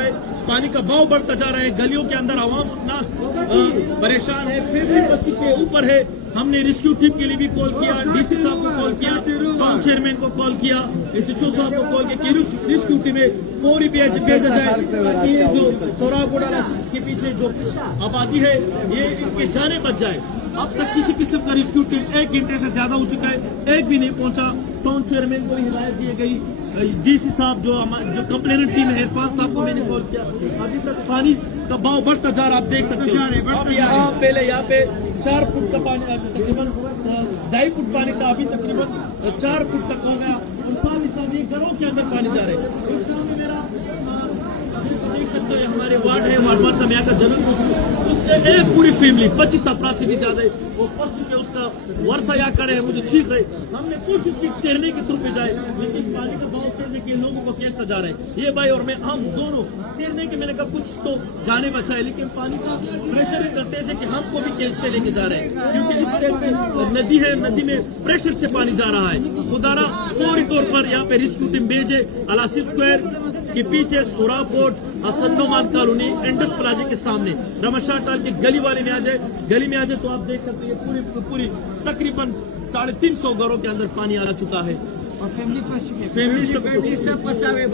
रहा है, पानी का बहाव बढ़ता जा रहा है, गलियों के अंदर आवाम नास परेशान है, फिर भी 25 के ऊपर है। हमने रेस्क्यू टीम के लिए भी कॉल किया, डीसी साहब को कॉल किया, टाउन चेयरमैन को कॉल किया, एसएचओ साहब को कॉल किया कि रेस्क्यू टीम में 4 भेजा जाए ताकि ये जो सोरागोड़ा के पीछे जो आबादी है ये इनके जाने बच जाए। अब तक किसी किस्म का रेस्क्यू टीम 1 घंटे से ज्यादा हो चुका है, एक भी नहीं पहुंचा। टाउन चेयरमैन को हिदायत दी गई, डीसी साहब जो कंप्लेनेंट टीम है इरफान साहब को मैंने कॉल किया। अभी तक पानी का बहाव बढ़ता जा रहा, आप देख सकते हो। अब यहाँ पहले यहाँ पे 4 फुट का पानी, तकरीबन 2.5 फुट पानी था, अभी तकरीबन 4 फुट तक हो गया। और साथ ही साथ ये घरों के अंदर पानी जा रहा है। इस समय मेरा देख सकते हैं हमारे वार्ड है, वार्ड तमिया का जमीन एक पूरी फैमिली 25 अफराद से भी ज्यादा है वो फंस चुके, उसका वर्षा यहाँ करे है, मुझे ठीक है। हमने कोशिश की तैरने के थ्रू पे जाए, लेकिन पानी का बहाव तैरने के लोगों को खींचता जा रहा है। ये भाई और मैं हम दोनों तैरने के, मैंने कहा कुछ तो जाने बचा है, लेकिन पानी का प्रेशर करते हैं कि हमको भी खींचते लेके जा रहे हैं, क्योंकि इस साइड पे नदी है, नदी में प्रेशर से पानी जा रहा है। खुदारा फौरी तौर पर यहाँ पे रेस्क्यू टीम भेजे। अलासिफ स्क्वायर के पीछे सुरा फोर्ट, संदोमान कॉलोनी, इंडस प्लाजा के सामने रमशा टाल की गली वाले में आ जाए, गली में आ जाए तो आप देख सकते हैं पूरी तकरीबन 350 घरों के अंदर पानी आ चुका है और फैमिली सब फंसा हुए।